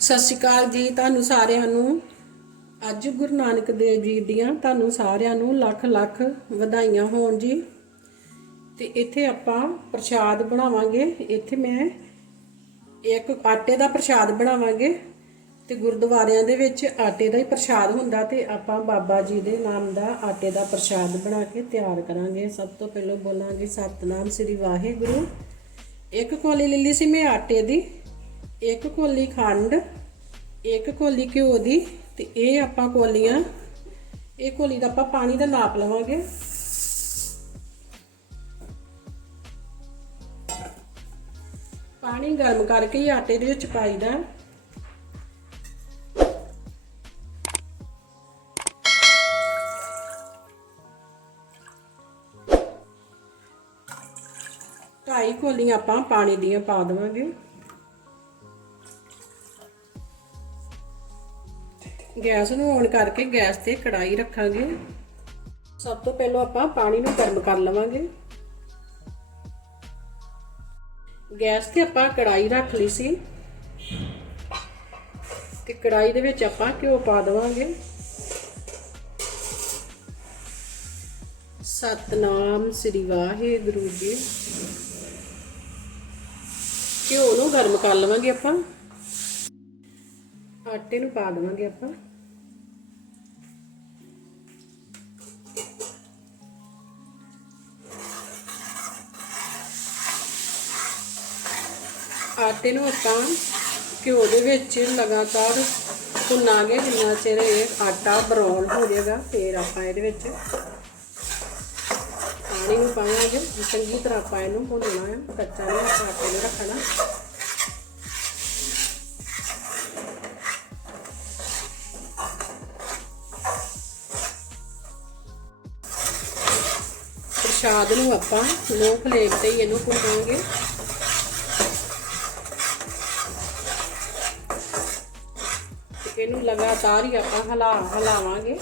ਸਤਿ ਸ਼੍ਰੀ ਅਕਾਲ ਜੀ। ਤੁਹਾਨੂੰ ਸਾਰਿਆਂ ਨੂੰ ਅੱਜ ਗੁਰੂ ਨਾਨਕ ਦੇਵ ਜੀ ਦੀਆਂ ਤੁਹਾਨੂੰ ਸਾਰਿਆਂ ਨੂੰ ਲੱਖ ਲੱਖ ਵਧਾਈਆਂ ਹੋਣ ਜੀ। ਤੇ ਇੱਥੇ ਆਪਾਂ ਪ੍ਰਸ਼ਾਦ ਬਣਾਵਾਂਗੇ। ਇੱਥੇ ਮੈਂ ਇੱਕ ਆਟੇ ਦਾ ਪ੍ਰਸ਼ਾਦ ਬਣਾਵਾਂਗੇ ਤੇ ਗੁਰਦੁਆਰਿਆਂ ਦੇ ਵਿੱਚ ਆਟੇ ਦਾ ਹੀ ਪ੍ਰਸ਼ਾਦ ਹੁੰਦਾ ਤੇ ਆਪਾਂ ਬਾਬਾ ਜੀ ਦੇ ਨਾਮ ਦਾ ਆਟੇ ਦਾ ਪ੍ਰਸ਼ਾਦ ਬਣਾ ਕੇ ਤਿਆਰ ਕਰਾਂਗੇ। ਸਭ ਤੋਂ ਪਹਿਲਾਂ ਬੋਲਾਂਗੇ ਸਤਨਾਮ ਸ੍ਰੀ ਵਾਹਿਗੁਰੂ। ਇੱਕ ਕੋਲੀ ਲੈ ਲਈ ਸੀ ਮੈਂ ਆਟੇ ਦੀ। ਇੱਕ ਕੋਲੀ ਖੰਡ, ਇੱਕ ਕੋਲੀ ਘਿਓ ਦੀ ਤੇ ਇਹ ਆਪਾਂ ਕੋਲੀਆਂ, ਇਹ ਕੋਲੀ ਦਾ ਆਪਾਂ ਪਾਣੀ ਦਾ ਨਾਪ ਲਵਾਂਗੇ। ਪਾਣੀ ਗਰਮ ਕਰਕੇ ਹੀ ਆਟੇ ਦੇ ਵਿੱਚ ਪਾਈਦਾ ਢਾਈ ਕੋਲੀਆਂ ਆਪਾਂ ਪਾਣੀ ਦੀਆਂ ਪਾ ਦੇਵਾਂਗੇ। ਗੈਸ ਨੂੰ ਔਨ ਕਰਕੇ ਗੈਸ ਤੇ ਕੜਾਈ ਰੱਖਾਂਗੇ। ਸਭ ਤੋਂ ਪਹਿਲਾਂ ਆਪਾਂ ਪਾਣੀ ਨੂੰ ਗਰਮ ਕਰ ਲਵਾਂਗੇ। ਗੈਸ ਤੇ ਆਪਾਂ ਕੜਾਈ ਰੱਖ ਲਈ ਸੀ। ਤੇ ਕੜਾਈ ਦੇ ਵਿੱਚ ਆਪਾਂ ਘਿਓ ਪਾ ਦੇਵਾਂਗੇ। ਸਤਨਾਮ ਸ੍ਰੀ ਵਾਹਿਗੁਰੂ ਜੀ। ਘਿਓ ਨੂੰ ਗਰਮ ਕਰ ਲਵਾਂਗੇ ਆਪਾਂ। ਆਟੇ ਨੂੰ ਪਾ ਦੇਵਾਂਗੇ ਆਪਾਂ। ਆਟੇ ਨੂੰ ਆਪਾਂ ਘਿਓ ਦੇ ਵਿੱਚ ਲਗਾਤਾਰ ਭੁੰਨਾਂਗੇ, ਜਿੰਨਾ ਚਿਰ ਇਹ ਆਟਾ ਬਰਾਊਨ ਹੋ ਜਾਏਗਾ, ਫਿਰ ਆਪਾਂ ਇਹਦੇ ਵਿੱਚ ਪਾਣੀ ਨੂੰ ਪਾਵਾਂਗੇ। ਚੰਗੀ ਤਰ੍ਹਾਂ ਆਪਾਂ ਇਹਨੂੰ ਭੁੰਨਣਾ ਹੈ ਕੱਚਾ ਨਹੀਂ ਆਟੇ ਨੂੰ ਰੱਖਣਾ। ਪ੍ਰਸ਼ਾਦ ਨੂੰ ਆਪਾਂ ਲੋ ਫਲੇਮ ਤੇ ਹੀ ਇਹਨੂੰ ਭੁੰਨਾਂਗੇ। ਇਹਨੂੰ ਲਗਾਤਾਰ ਹੀ ਆਪਾਂ ਹਲਾ, ਹਲਾਵਾਂਗੇ।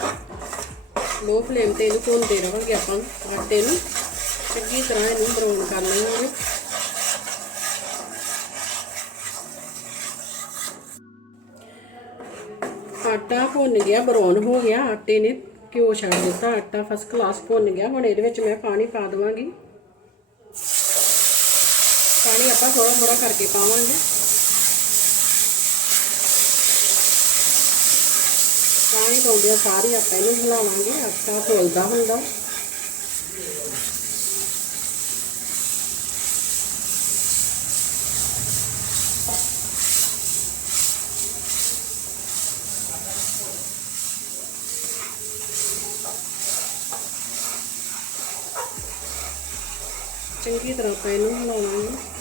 ਲੋ ਫਲੇਮ ਤੇ ਇਹਨੂੰ ਭੁੰਨਦੇ ਰਹਾਂਗੇ ਆਪਾਂ ਆਟੇ ਨੂੰ। ਚੰਗੀ ਤਰ੍ਹਾਂ ਇਹਨੂੰ ਬਰਾਊਨ ਕਰ ਲਵਾਂਗੇ। ਆਟਾ ਭੁੰਨ ਗਿਆ ਬਰਾਊਨ ਹੋ ਗਿਆ। ਆਟੇ ਨੇ ਘਿਓ ਛੱਡ ਦਿੱਤਾ। ਆਟਾ ਫਸਟ ਕਲਾਸ ਭੁੰਨ ਗਿਆ। ਹੁਣ ਇਹਦੇ ਵਿੱਚ ਮੈਂ ਪਾਣੀ ਪਾ ਦਵਾਂਗੀ। ਪਾਣੀ ਆਪਾਂ ਥੋੜਾ ਥੋੜਾ ਕਰਕੇ ਪਾਵਾਂਗੇ। ਪਾਣੀ ਪਾਉਂਦੇ ਸਾਰੀ ਆਪਾਂ ਇਹਨੂੰ ਹਿਲਾਵਾਂਗੇ ਆਟਾ ਫੁੱਲਦਾ ਹੁੰਦਾ। ਚੰਗੀ ਤਰ੍ਹਾਂ ਆਪਾਂ ਇਹਨੂੰ ਹਿਲਾਵਾਂਗੇ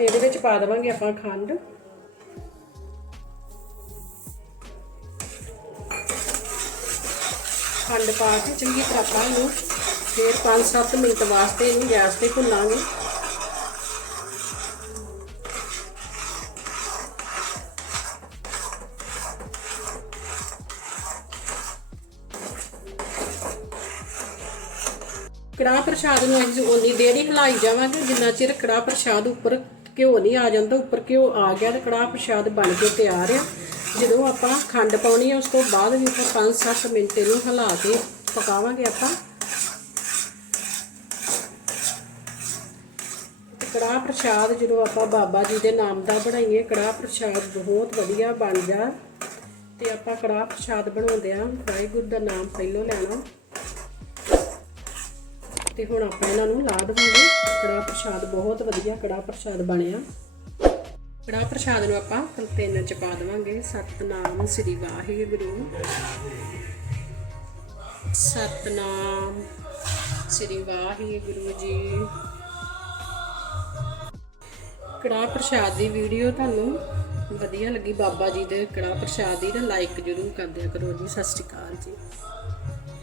ਹੁਣ ਇਹਦੇ ਵਿੱਚ ਪਾ ਦੇਵਾਂਗੇ ਆਪਾਂ ਖੰਡ। ਖੰਡ ਪਾ ਕੇ ਚੰਗੀ ਤਰ੍ਹਾਂ ਆਪਾਂ ਇਹਨੂੰ ਫਿਰ 5-7 ਮਿੰਟ ਵਾਸਤੇ ਇਹਨੂੰ ਗੈਸ ਤੇ ਭੁੰਨਾਂਗੇ। ਕੜਾਹ ਪ੍ਰਸ਼ਾਦ ਨੂੰ ਅਸੀਂ ਉਨੀ ਦੇਰ ਹੀ ਹਿਲਾਈ ਜਾਵਾਂਗੇ, ਜਿੰਨਾ ਚਿਰ ਕੜਾਹ ਪ੍ਰਸ਼ਾਦ ਉੱਪਰ ਘਿਓ ਨਹੀਂ ਆ ਜਾਂਦਾ, ਉੱਪਰ ਘਿਓ ਆ ਗਿਆ ਤੇ ਕੜਾਹ ਪ੍ਰਸ਼ਾਦ ਬਣ ਕੇ ਤਿਆਰ ਆ। ਜਦੋਂ ਆਪਾਂ ਖੰਡ ਪਾਉਣੀ ਆ, ਉਸ ਤੋਂ ਬਾਅਦ ਵੀ ਆਪਾਂ 5-7 ਮਿੰਟ ਇਹਨੂੰ ਹਿਲਾ ਕੇ ਪਕਾਵਾਂਗੇ ਆਪਾਂ। ਕੜਾਹ ਪ੍ਰਸ਼ਾਦ ਜਦੋਂ ਆਪਾਂ ਬਾਬਾ ਜੀ ਦੇ ਨਾਮ ਦਾ ਬਣਾਈਏ, ਕੜਾਹ ਪ੍ਰਸ਼ਾਦ ਬਹੁਤ ਵਧੀਆ ਬਣ ਜਾ। ਤੇ ਆਪਾਂ ਕੜਾਹ ਪ੍ਰਸ਼ਾਦ ਬਣਾਉਂਦੇ ਆ। ਵਾਹਿਗੁਰੂ ਦਾ ਨਾਮ ਪਹਿਲੋਂ ਲੈਣਾ। ਤੇ ਹੁਣ ਆਪਾਂ ਇਹਨਾਂ ਨੂੰ ਲਾ ਦੇਵਾਂਗੇ। ਕੜਾਹ ਪ੍ਰਸ਼ਾਦ ਬਹੁਤ ਵਧੀਆ ਕੜਾਹ ਪ੍ਰਸ਼ਾਦ ਬਣਿਆ। ਕੜਾਹ ਪ੍ਰਸ਼ਾਦ ਨੂੰ ਆਪਾਂ ਕੰਟੇਨਰ ਚ ਪਾ ਦੇਵਾਂਗੇ। ਸਤਨਾਮ ਸ੍ਰੀ ਵਾਹਿਗੁਰੂ। ਸਤਨਾਮ ਸ੍ਰੀ ਵਾਹਿਗੁਰੂ ਜੀ। ਕੜਾਹ ਪ੍ਰਸ਼ਾਦ ਦੀ ਵੀਡੀਓ ਤੁਹਾਨੂੰ ਵਧੀਆ ਲੱਗੀ ਬਾਬਾ ਜੀ ਦੇ ਕੜਾ ਪ੍ਰਸ਼ਾਦ ਦੀ ਤਾਂ ਲਾਈਕ ਜਰੂਰ ਕਰ ਦਿਆ ਕਰੋ ਜੀ। ਸਤਿ ਸ਼੍ਰੀ ਅਕਾਲ ਜੀ।